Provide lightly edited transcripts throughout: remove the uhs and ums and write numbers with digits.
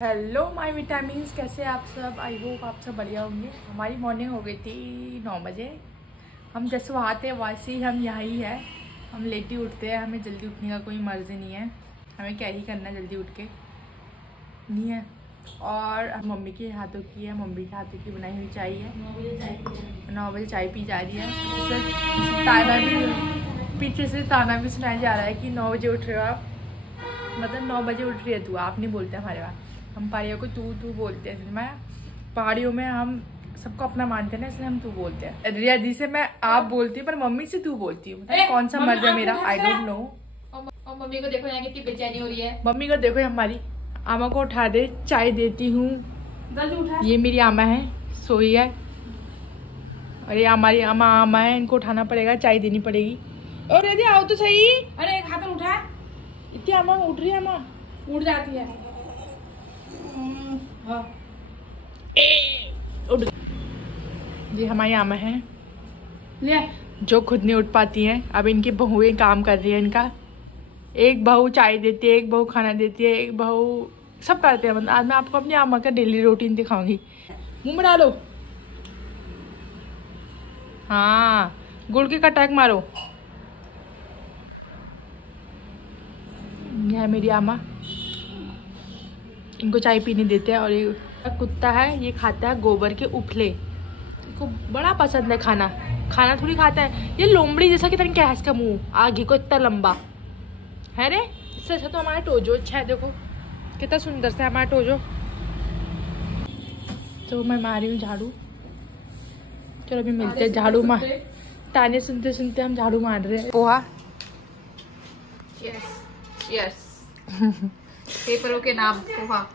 Hello my vitamins, कैसे आप सब। आई होप आप सब बढ़िया होंगे। हमारी मॉर्निंग हो गई थी 9 बजे। हम जैसे वहाँ थे वैसे ही हम यहाँ ही है। हम लेट ही उठते हैं, हमें जल्दी उठने का कोई मर्जी नहीं है। हमें क्या ही करना है जल्दी उठ के, नहीं है। और मम्मी के हाथों की है, मम्मी के हाथों की बनाई हुई चाय है। 9 बजे चाय पी जा रही है। पीछे से ताना भी सुनाया जा रहा है कि 9 बजे उठ रहे हो आप, मतलब 9 बजे उठ रही है तू। आप नहीं बोलते हमारे वहाँ, हम पहाड़ियों को तू बोलते हैं। मैं पहाड़ियों में हम सबको अपना मानते हैं ना, इसलिए हम तू बोलते हैं। रिया दी से मैं आप बोलती हूँ, पर मम्मी से तू बोलती हूँ। कौन सा मर्ज है मेरा, आई डोंट नो। और मम्मी को देखो यहाँ कितनी बेचैनी हो रही है। मम्मी को देखो, हमारी आमा को उठा दे, चाय देती हूँ। ये मेरी आमा है, सोई है। और ये हमारी आमा है, इनको उठाना पड़ेगा, चाय देनी पड़ेगी। और यदि आओ तो सही। अरे हाथ में उठा, इतनी आमा उठ रही है, आमा उठ जाती है। हाँ। ये हमारी आमा है ले, जो खुद नहीं उठ पाती हैं। अब इनकी बहुएं काम कर रही है। इनका एक बहू चाय देती है, एक बहू खाना देती है, एक बहू सब करते हैं। मतलब आज मैं आपको अपनी आमा का डेली रूटीन दिखाऊंगी। मुंह में डालो, हाँ, गुड़ की कटाक मारो। यह है मेरी आमा, इनको चाय पीने देते हैं। और ये कुत्ता है, ये खाता है गोबर के उपले। इसको बड़ा पसंद है खाना, खाना थोड़ी खाता है। ये लोमड़ी जैसा कितना क्या है इसका मुंह, आगे को इतना लंबा है रे। इससे अच्छा तो हमारा टोजो अच्छा है। देखो कितना सुंदर से हमारा टोजो। तो मैं मार रही हूँ झाड़ू। चलो अभी मिलते हैं। झाड़ू मार, ताने सुनते सुनते हम झाड़ू मार रहे हैं। Poha, yes yes. पेपरों के नाम पोहा।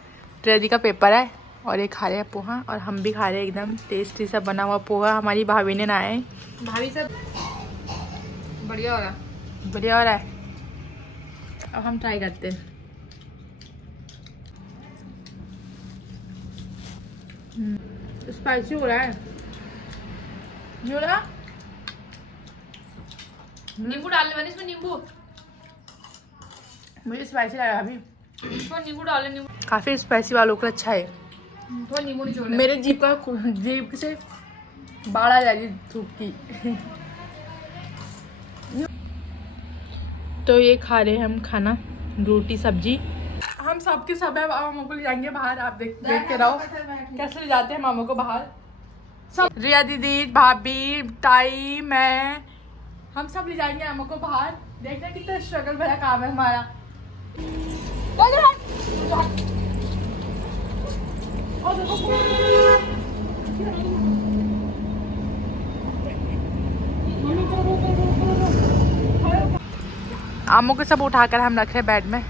रेडी का पेपर है और ये खा रहे हैं पोहा। और हम भी खा रहे हैं एकदम टेस्टी सा बना हुआ पोहा। हमारी भाभी ने बनाया है। भाभी सब बढ़िया हो रहा है, बढ़िया हो रहा है। अब हम ट्राई करते हैं। स्पाइसी हो रहा है, नहीं हो रहा। नींबू डालने वाले इसमें, नींबू मुझे स्पाइसी लगा अभी। थोड़ा नींबू डाले, नींबू काफी स्पाइसी वालों का अच्छा है। थोड़ा नींबू निचोड़ ले। मेरे जीभ से बाढ़ आ जाएगी धूप की। तो ये खा रहे हैं हम खाना, रोटी सब्जी। हम सबके सब है। मामू को ले जाएंगे बाहर। आप देख के रहो कैसे ले जाते हैं मामू को बाहर। सब रिया दीदी, भाभी, ताई, मैं, हम सब ले जाएंगे मामू को बाहर। देखना कितना स्ट्रगल भरा काम है हमारा। आमों को सब उठाकर हम रखे बेड में।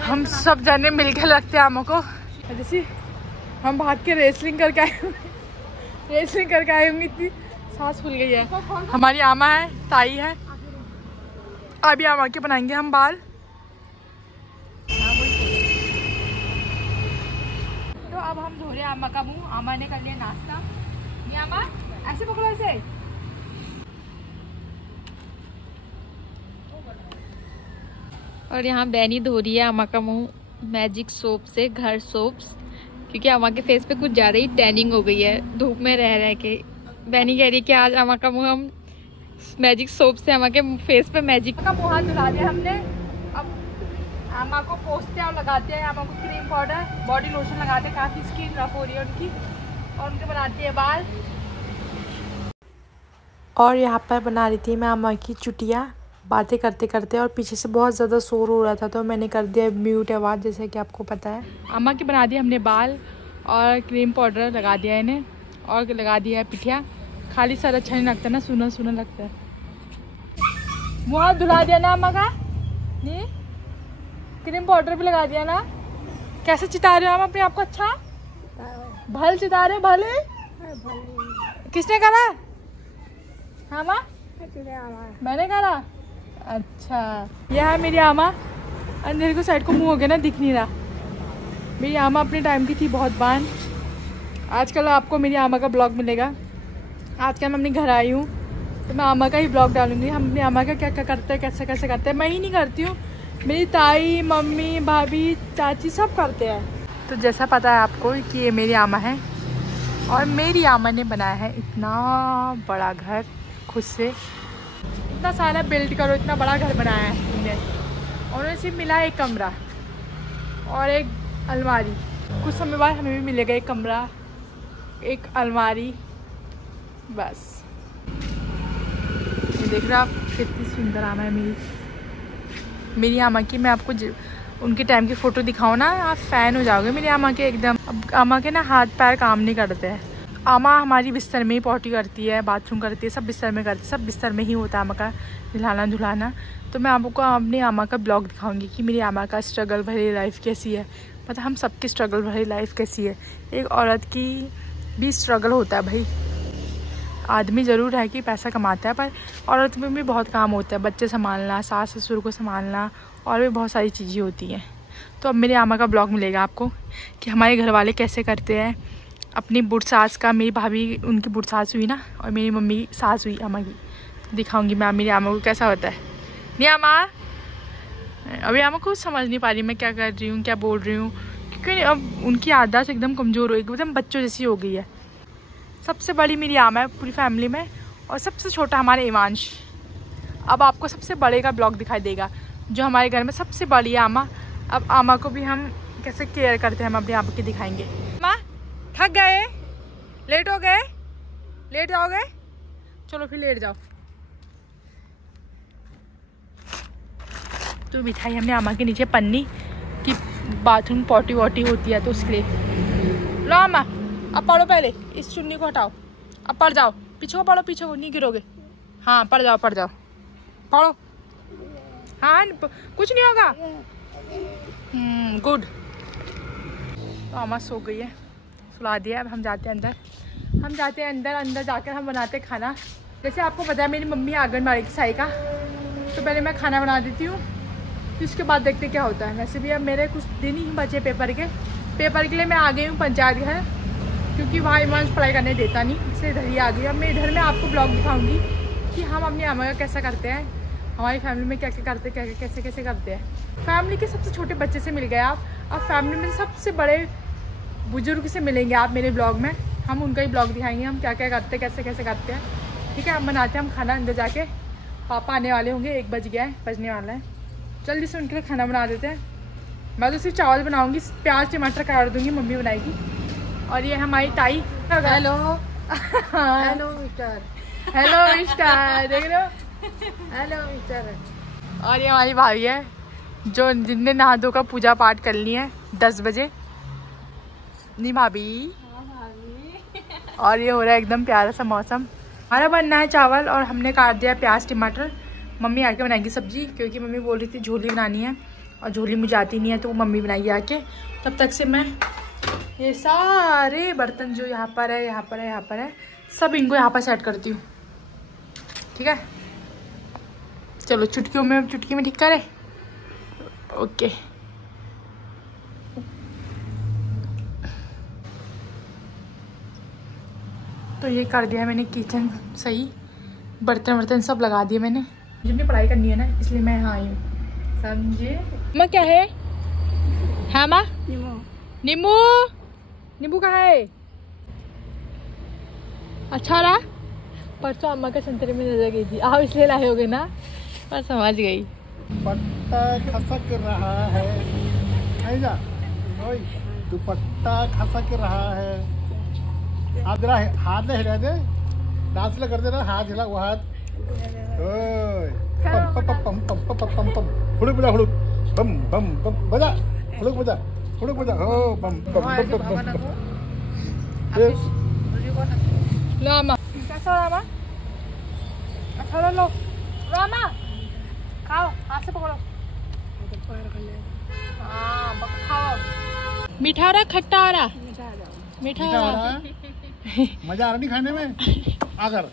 हम सब जने मिलकर रखते हैं आमों को। जैसे हम भाग के रेसलिंग करके आए होंगे। इतनी सांस फूल गई है। हमारी आमा है, ताई है। अभी आमा के बनाएंगे हम बाल। तो अब हम धो रहे हैं आमा का मुंह। आमा ने कर लिया नाश्ता। ये आमा ऐसे पकड़ो, ऐसे। और यहाँ बैनी धो रही है अम्मा का मुंह मैजिक सोप से, घर सोप्स, क्योंकि अम्मा के फेस पे कुछ ज़्यादा ही टैनिंग हो गई है धूप में रह के। बैनी कह रही है कि आज अम्मा का मुंह हम मैजिक सोप से अम्मा के फेस पे मैजिक का मुंह हाथ धुला दिया हमने। अब अम्मा को पोंछते हैं और लगाते हैं। अम्मा को क्रीम पाउडर, बॉडी लोशन लगाते हैं। काफ़ी स्किन रफ हो रही है उनकी, और उनके बनाती है बाल। और यहाँ पर बना रही थी मैं अम्मा की चुटिया, बातें करते करते। और पीछे से बहुत ज़्यादा शोर हो रहा था, तो मैंने कर दिया म्यूट आवाज़, जैसे कि आपको पता है। अम्मा की बना दिया हमने बाल, और क्रीम पाउडर लगा दिया इन्हें, और लगा दिया है पिठिया। खाली सर अच्छा नहीं लगता ना, सुना सुना लगता है। मुँह हाथ धुला दिया ना अम्मा का, नहीं क्रीम पाउडर भी लगा दिया ना। कैसे चिता रहे हो हम अपने आप को? अच्छा भल चिता रहे, भले किसने करा? हाँ माँ, मैंने करा। अच्छा, यह है मेरी आमा। अंधेरे को साइड को मुंह हो गया ना, दिख नहीं रहा। मेरी आमा अपने टाइम की थी बहुत बान। आजकल आपको मेरी आमा का ब्लॉग मिलेगा। आजकल मैं अपने घर आई हूँ, तो मैं आमा का ही ब्लॉग डालूंगी। हम अपनी आमा का क्या क्या करते हैं, कैसे करते हैं। मैं ही नहीं करती हूँ, मेरी ताई, मम्मी, भाभी, चाची सब करते हैं। तो जैसा पता है आपको कि ये मेरी आमा है और मेरी आमा ने बनाया है इतना बड़ा घर खुद से। इतना सारा बिल्ड करो, इतना बड़ा घर बनाया है उन्हें। और उन्हें सिर्फ मिला एक कमरा और एक अलमारी। कुछ समय बाद हमें भी मिलेगा एक कमरा, एक अलमारी, बस। ये देख रहे हो आप कितनी सुंदर आमा है मेरी आमा की। मैं आपको उनके टाइम की फ़ोटो दिखाऊँ ना, आप फ़ैन हो जाओगे मेरी आमा के एकदम। अब आमा के ना हाथ पैर काम नहीं करते हैं। आमा हमारी बिस्तर में ही पॉटी करती है, बाथरूम करती है, सब बिस्तर में करती है, सब बिस्तर में ही होता है आमा का नहलाना धुलाना। तो मैं आपको अपनी आमा का ब्लॉग दिखाऊंगी कि मेरी आमा का स्ट्रगल भरी लाइफ कैसी है। पता हम सबकी स्ट्रगल भरी लाइफ कैसी है। एक औरत की भी स्ट्रगल होता है भाई। आदमी ज़रूर है कि पैसा कमाता है, पर औरत में भी बहुत काम होता है। बच्चे संभालना, सास ससुर को संभालना और भी बहुत सारी चीज़ें होती हैं। तो अब मेरी आमा का ब्लॉग मिलेगा आपको कि हमारे घर वाले कैसे करते हैं। अपनी बुढ़ सास का, मेरी भाभी उनकी बुढ़ सास हुई ना, और मेरी मम्मी सास हुई आमा की, दिखाऊंगी मैं मेरी आमा को कैसा होता है। नहीं आमा, अभी आमा कुछ समझ नहीं पा रही मैं क्या कर रही हूँ, क्या बोल रही हूँ, क्योंकि अब उनकी आदत एकदम कमज़ोर हो गई, एकदम बच्चों जैसी हो गई है। सबसे बड़ी मेरी आमा है पूरी फैमिली में, और सबसे छोटा हमारे इवांश। अब आपको सबसे बड़े का ब्लॉग दिखाई देगा, जो हमारे घर में सबसे बड़ी है आमा। अब आमा को भी हम कैसे केयर करते हैं हम अपनी आमा की दिखाएंगे। आमा थक गए, लेट हो गए, लेट जाओगे, चलो फिर लेट जाओ। तो बिठाई हमने आमा के नीचे पन्नी कि बाथरूम पॉटी वॉटी होती है तो उसके लिए। लो आमा अब पढ़ो, पहले इस चुन्नी को हटाओ, अब पढ़ जाओ, पीछे को पढ़ो, पीछे को नहीं गिरोगे। हाँ पढ़ जाओ, पढ़ जाओ, पढ़ो। हाँ कुछ नहीं होगा। गुड। तो आमा सो गई है, सुला दिया। अब हम जाते हैं अंदर, हम जाते हैं अंदर। अंदर जाकर हम बनाते हैं खाना। जैसे आपको पता है मेरी मम्मी आंगनबाड़ी की साई का, तो पहले मैं खाना बना देती हूँ, फिर उसके बाद देखते क्या होता है। वैसे भी अब मेरे कुछ दिन ही बचे पेपर के लिए मैं आ गई हूँ पंचायत घर, क्योंकि वहाँ इमांश पढ़ाई करने देता नहीं, इसलिए इधर ही आ गई। अब मैं इधर में आपको ब्लॉग दिखाऊंगी कि हम अपनी आमा का कैसा करते हैं, हमारी फैमिली में क्या क्या करते हैं, कैसे कैसे करते हैं। फैमिली के सबसे छोटे बच्चे से मिल गए आप, अब फैमिली में सबसे बड़े बुजुर्ग से मिलेंगे आप मेरे ब्लॉग में। हम उनका ही ब्लॉग दिखाएंगे, हम क्या क्या करते हैं, कैसे कैसे करते हैं। ठीक है, अब बनाते हैं हम खाना अंदर जाके। पापा आने वाले होंगे, 1 बज गया है, बजने वाला है। जल्दी से उनके लिए खाना बना देते हैं। मैं तो सिर्फ चावल बनाऊँगी, प्याज टमाटर काट दूँगी, मम्मी बनाएगी। और ये हमारी ताई। Hello hello mister, hello mister, देख रहे हो, हेलो मिस्टर। और ये हमारी भाभी है जो जिनने नहा धो कर पूजा पाठ कर ली है 10 बजे। नहीं भाभी। और ये हो रहा है एकदम प्यारा सा मौसम। हमारा बनना है चावल और हमने काट दिया प्याज टमाटर। मम्मी आके बनाएगी सब्जी, क्योंकि मम्मी बोल रही थी झोली बनानी है और झोली मुझे आती नहीं है, तो वो मम्मी बनाएगी आके। तब तक से मैं ये सारे बर्तन जो यहाँ पर है, यहाँ पर है, यहाँ पर है, सब इनको यहाँ पर सेट करती हूँ। ठीक है, चलो चुटकी में ठीक करे। ओके, तो ये कर दिया मैंने किचन सही, बर्तन सब लगा दिए मैंने। मुझे भी पढ़ाई करनी है ना, इसलिए मैं यहाँ आई हूँ, समझे। माँ क्या है? हाँ माँ, नींबू। नींबू कहाँ है? अच्छा रहा। परसों अम्मा के संतरे में नजर गई थी, आप इसलिए लाए होगे ना, पर समझ गई। दुपट्टा खसक रहा है, दुपट्टा खसक रहा है। आप जरा हाथ ले हिला दे, डांस कर देना, हाथ हिला, वो हाथ। पम पम पम पम पम पम पम, हुड़ुक बजा, हुड़ुक बम बम बम बजा, हुड़ुक बजा, हुड़ुक बजा, हो बम बम बम बम। रामा कैसा रामा? अच्छा लो रामा, खाओ, हाथ से पकड़ो। हाँ खाओ। मीठा रहा खट्टा आ रहा? मीठा आ रहा। मजा आ रहा नहीं खाने में? आकर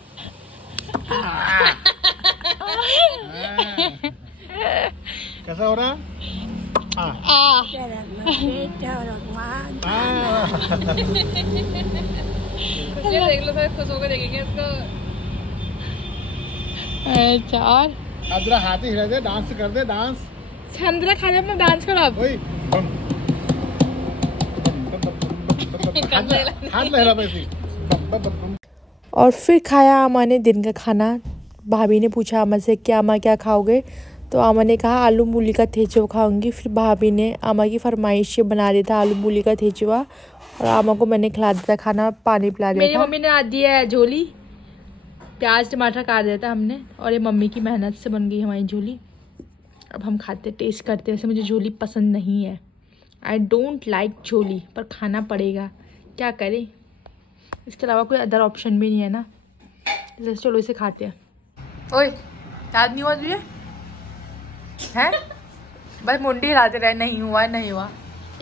कैसा हो रहा? देख लो फिर खुश होकर देखेंगे इसको। चार अब जरा हाथ ही हिला दे, डांस कर दे, डांस। चंद्रा खाने में डांस करो अब। वही बम हाथ लहरा वैसे। और फिर खाया आमा ने दिन का खाना। भाभी ने पूछा आमा से कि आमा क्या खाओगे, तो आमा ने कहा आलू मूली का ठेचुआ खाऊंगी। फिर भाभी ने आमा की फरमाइश बना दिया था आलू मूली का ठेचुआ, और आमा को मैंने खिला दिया था खाना, पानी पिला दिया था। मेरी मम्मी ने आ दी है झोली, प्याज टमाटर काट दिया था हमने, और ये मम्मी की मेहनत से बन गई हमारी झोली। अब हम खाते टेस्ट करते। वैसे मुझे झोली पसंद नहीं है, आई डोंट लाइक झोली, पर खाना पड़ेगा, क्या करें, इसके अलावा कोई अदर ऑप्शन भी नहीं है ना। जैसे चलो इसे खाते हैं। ओए याद नहीं हुआ तुझे है? बस मुंडी हिलाते रहे, नहीं हुआ नहीं हुआ।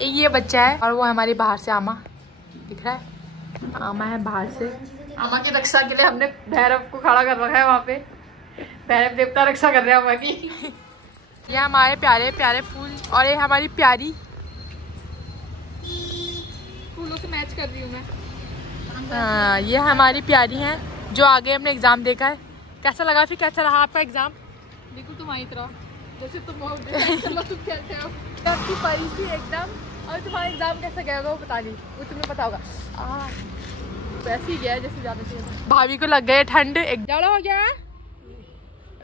एक ये बच्चा है और वो हमारी बाहर से आमा दिख रहा है, आमा है बाहर से। आमा की रक्षा के लिए हमने भैरव को खड़ा कर रखा है वहाँ पे, भैरव देवता रक्षा कर रहे हैं आमा की। ये हमारे प्यारे प्यारे फूल, और ये हमारी प्यारी फूलों से मैच कर रही हूँ मैं। हाँ, ये हमारी प्यारी हैं जो आगे हमने एग्जाम देखा है। कैसा लगा, फिर कैसा रहा आपका एग्जाम? बिल्कुल तुम्हारी तरह, जैसे तुम हो तुम कैसे हो, आपकी परी थी एकदम। और तुम्हारा एग्जाम कैसा गया होगा वो पता नहीं, वो तुम्हें पता होगा। वैसे ही गया जैसे जाना चाहिए। भाभी को लग गए ठंड, एक जाड़ा हो गया,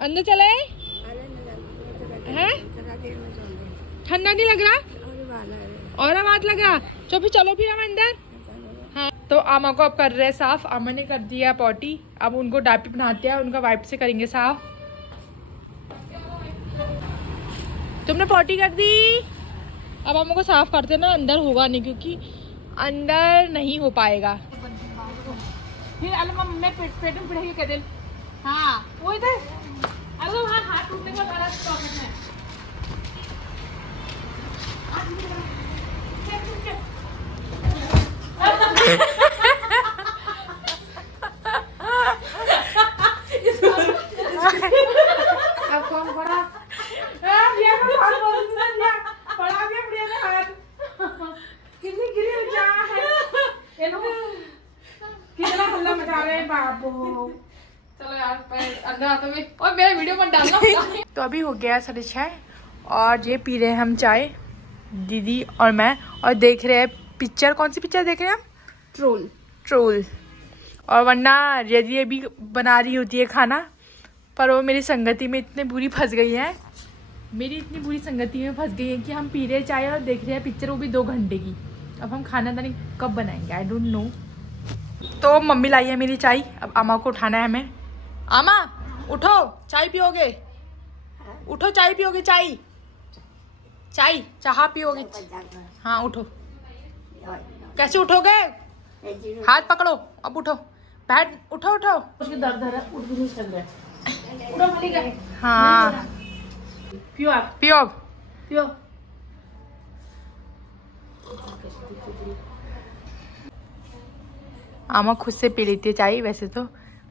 अंदर चले हैं, ठंडा नहीं लग रहा और आवाज लगा, तो फिर चलो फिर हम अंदर। हाँ, तो आमा को अब कर रहे हैं साफ। आमा ने कर दिया पॉटी, अब उनको डायपर पहनाते हैं, उनका वाइप से करेंगे साफ। तुमने पॉटी कर दी, अब आमा को साफ करते ना, अंदर होगा नहीं क्योंकि अंदर नहीं हो पाएगा। फिर मैं पेट में पिढ़ाई कह दे। हाँ वो इधर, अरे हाँ हाथ टूटने को सारा प्रॉब्लम है। चलो यार अंदर आते हुए, और मेरा वीडियो मत डालना। तो अभी हो गया 6:30 और ये पी रहे हैं हम चाय, दीदी और मैं, और देख रहे हैं पिक्चर। कौन सी पिक्चर देख रहे हैं हम? ट्रोल। और वरना यदि अभी बना रही होती है खाना, पर वो मेरी संगति में इतने बुरी फंस गई है, मेरी इतनी बुरी संगति में फंस गई है कि हम पी रहे चाय और देख रहे हैं पिक्चर, वो भी 2 घंटे की। अब हम खाना दानी कब बनाएंगे, आई डोंट नो। तो मम्मी लाई है मेरी चाय, अब आमा को उठाना है हमें। आमा उठो, चाय पियोगे? उठो, चाय पियोगे? चाय पियोगे? हाँ उठो। कैसे उठोगे? हाथ पकड़ो, अब उठो, बैठ, उठो। उसके दर्द है, उठ भी नहीं चल रहा है। हाँ पियो। आमा खुद से पी लेती है चाय, वैसे तो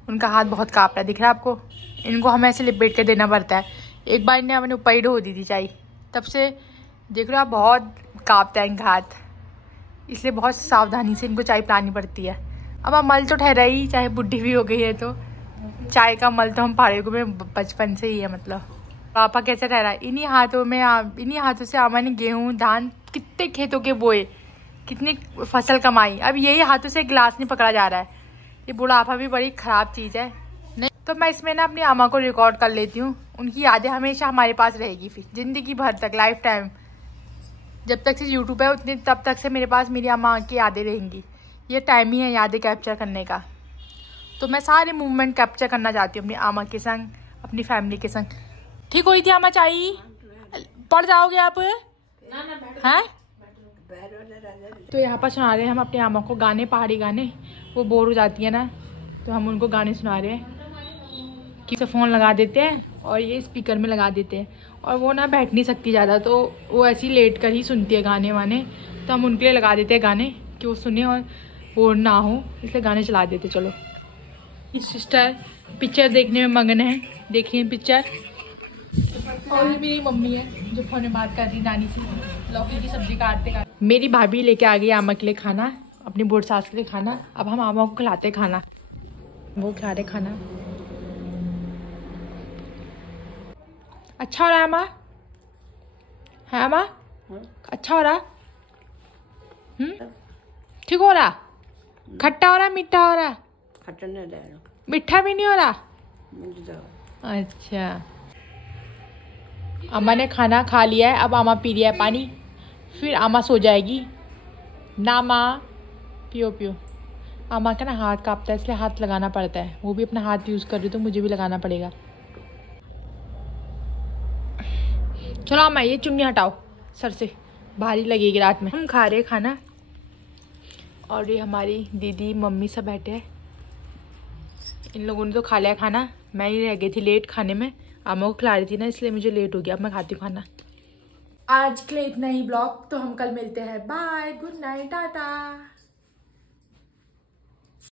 उनका हाथ बहुत काँप रहा है, दिख रहा है आपको? इनको हमें ऐसे लिपेट के देना पड़ता है। एक बार इन्हें हमने ऊपर ही ढो दी थी चाय, तब से देख लो आप बहुत काँपता है इनका हाथ, इसलिए बहुत सावधानी से इनको चाय पिलानी पड़ती है। अब अमल तो ठहरा ही, चाहे बुढ़ी भी हो गई है तो चाय का अमल तो हम पहाड़ियों में बचपन से ही है। मतलब पापा कैसे ठहरा, इन्हीं हाथों से आमा ने गेहूँ धान कितने खेतों के बोए, कितनी फसल कमाई। अब यही हाथों से गिलास नहीं पकड़ा जा रहा है। ये बुढ़ापा भी बड़ी खराब चीज़ है। नहीं तो मैं इसमें ना अपनी आमा को रिकॉर्ड कर लेती हूँ, उनकी यादें हमेशा हमारे पास रहेगी, फिर जिंदगी भर तक, लाइफ टाइम, जब तक से यूट्यूब है उतनी तब तक से मेरे पास मेरी अम्मा की यादें रहेंगी। ये टाइम ही है यादें कैप्चर करने का। तो मैं सारे मूवमेंट कैप्चर करना चाहती हूँ अपनी आमा के संग, अपनी फैमिली के संग। ठीक हुई थी आमा चाय? पढ़ जाओगे आप? हैं? तो यहाँ पर सुना रहे हैं हम अपनी आमा को गाने, पहाड़ी गाने। वो बोर हो जाती है ना, तो हम उनको गाने सुना रहे हैं कि फ़ोन लगा देते हैं और ये स्पीकर में लगा देते हैं, और वो ना बैठ नहीं सकती ज़्यादा, तो वो ऐसे ही लेट कर ही सुनती है गाने वाने। तो हम उनके लिए लगा देते हैं गाने कि वो सुने और बोर ना हो, इसलिए गाने चला देते। चलो, सिस्टर पिक्चर देखने में मगन है, देखिए पिक्चर। और ये मेरी मम्मी है जो फोन में बात कर रही नानी से, लौकी की सब्जी काटते। मेरी भाभी लेके आ गई आमा के लिए खाना, अपनी बूढ़ सास के लिए खाना। अब हम आमा को खिलाते खाना, वो खिला रहे खाना। अच्छा हो रहा है अम्मा? है अम्मा? अच्छा हो रहा? ठीक हो रहा? खट्टा हो रहा, मीठा हो रहा? खट्टा नहीं दे रहा, मीठा भी नहीं हो रहा? मुझे अच्छा, अम्मा ने खाना खा लिया है, अब अम्मा पी लिया है पानी, फिर अम्मा सो जाएगी ना। माँ पियो पियो। अम्मा का ना हाथ कांपता है, इसलिए हाथ लगाना पड़ता है। वो भी अपना हाथ यूज़ कर रही तो मुझे भी लगाना पड़ेगा। चलो अम्मा ये चुन्नी हटाओ सर से, भारी लगेगी रात में। हम खा रहे खाना और ये हमारी दीदी मम्मी सब बैठे हैं। इन लोगों ने तो खा लिया खाना, मैं ही रह गई थी लेट खाने में। अम्मा को खिला रही थी ना, इसलिए मुझे लेट हो गया। अब मैं खाती हूँ खाना। आज के लिए इतना ही ब्लॉग, तो हम कल मिलते हैं। Bye, good night, Tata.